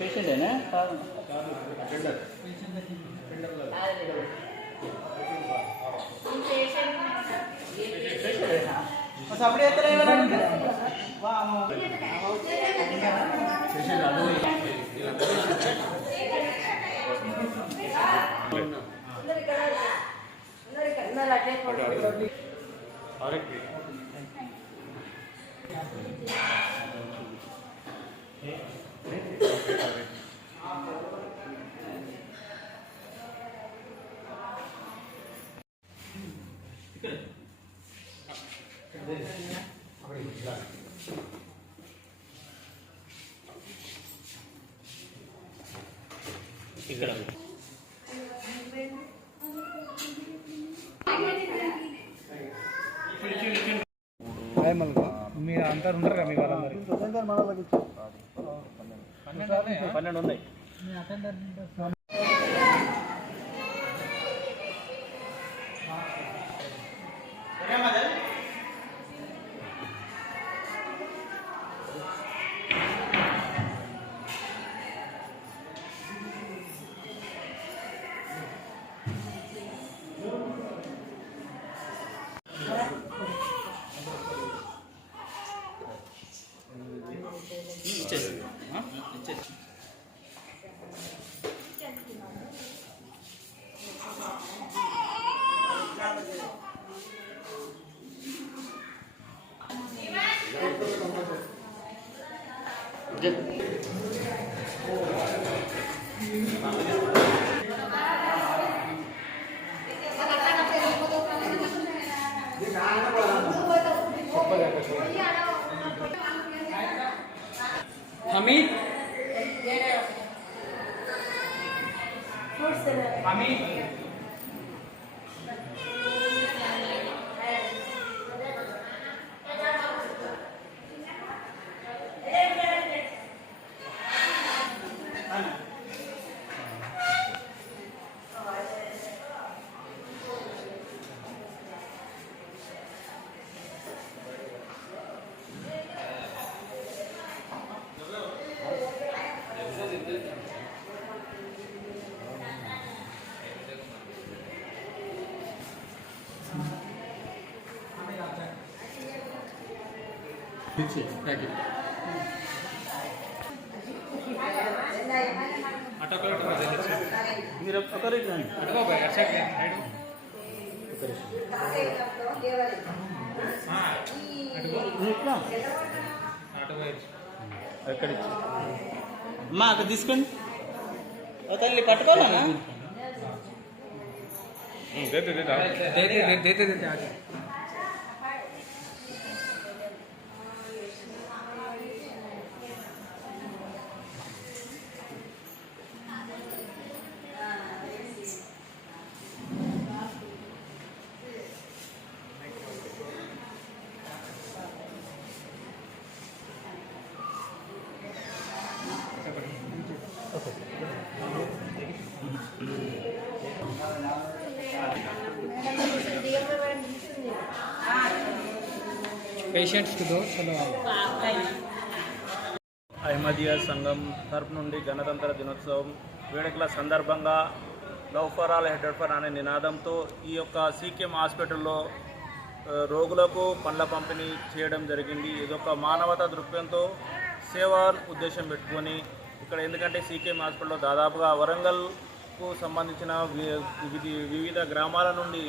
పేషెంటేనా అప్పుడే ఇక్కడ మీరు అంతా ఉండరు కదా మీ వాళ్ళందరూ 12 ఉన్నాయి. हमीद हमीद మీరు ఒకరికి రండి. ఎక్కడి అమ్మా అక్కడ తీసుకోండి. తల్లి పట్టుకోవాలన్నా पेशेंट्स को दो चलो అహ్మదియా సంఘం తరపు నుండి గణతంత్ర దినోత్సవం వేడుకల సందర్భంగా love for all head for అనే నినాదంతో ఈ యొక్క సీకేఎం హాస్పిటల్లో రోగులకు పండ్ల పంపిణీ చేయడం జరిగింది. ఇదొక మానవతా దృక్పథంతో సేవా ఉద్దేశం పెట్టుకొని ఇక్కడ ఎందుకంటే సీకేఎం హాస్పిటల్లో దాదాపుగా వరంగల్కు సంబంధించిన వివిధ గ్రామాల నుండి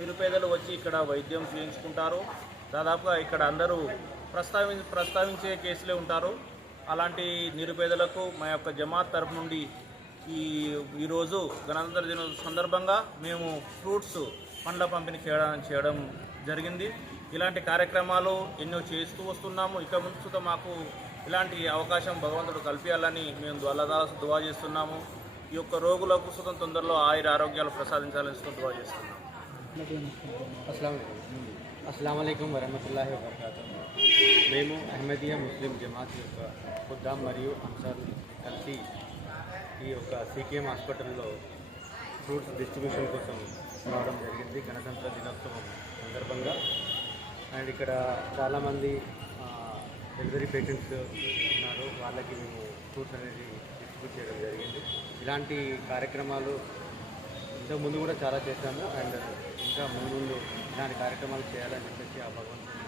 నిరుపేదలు వచ్చి ఇక్కడ వైద్యం చేయించుకుంటారు. దాదాపుగా ఇక్కడ అందరూ ప్రస్తావించే కేసులే ఉంటారు. అలాంటి నిరుపేదలకు మా యొక్క జమాత్ తరపు నుండి ఈరోజు గణతంత్ర దినోత్సవం సందర్భంగా మేము ఫ్రూట్స్ పండ్ల పంపిణీ చేయడం జరిగింది. ఇలాంటి కార్యక్రమాలు ఎన్నో చేస్తూ వస్తున్నాము. ఇక ముందు మాకు ఇలాంటి అవకాశం భగవంతుడు కల్పించాలని మేము దువా చేస్తున్నాము. ఈ యొక్క రోగులకు సుతం తొందరలో ఆయుర ఆరోగ్యాలు ప్రసాదించాలని దువా చేస్తున్నాము. अस्सलाम वालेकुम वरहमतुल्लाहि वबरकातुहू. మేము అహ్మదియా ముస్లిం జమాత్ యొక్క ఖుద్దాం మరియు అంసార్ కలిసి ఈ యొక్క సీకేఎం హాస్పిటల్లో ఫ్రూట్స్ డిస్ట్రిబ్యూషన్ కోసం రావడం జరిగింది గణతంత్ర దినోత్సవం సందర్భంగా. అండ్ ఇక్కడ చాలామంది డెలివరీ పేషెంట్స్ ఉన్నారు, వాళ్ళకి మేము ఫ్రూట్స్ అనేది డిస్ట్రిబ్యూట్ చేయడం జరిగింది. ఇలాంటి కార్యక్రమాలు ఇంతకుముందు కూడా చాలా చేశాము అండ్ ఇంకా ముందు ఇలాంటి కార్యక్రమాలు చేయాలని చెప్పేసి ఆ భగవంతుని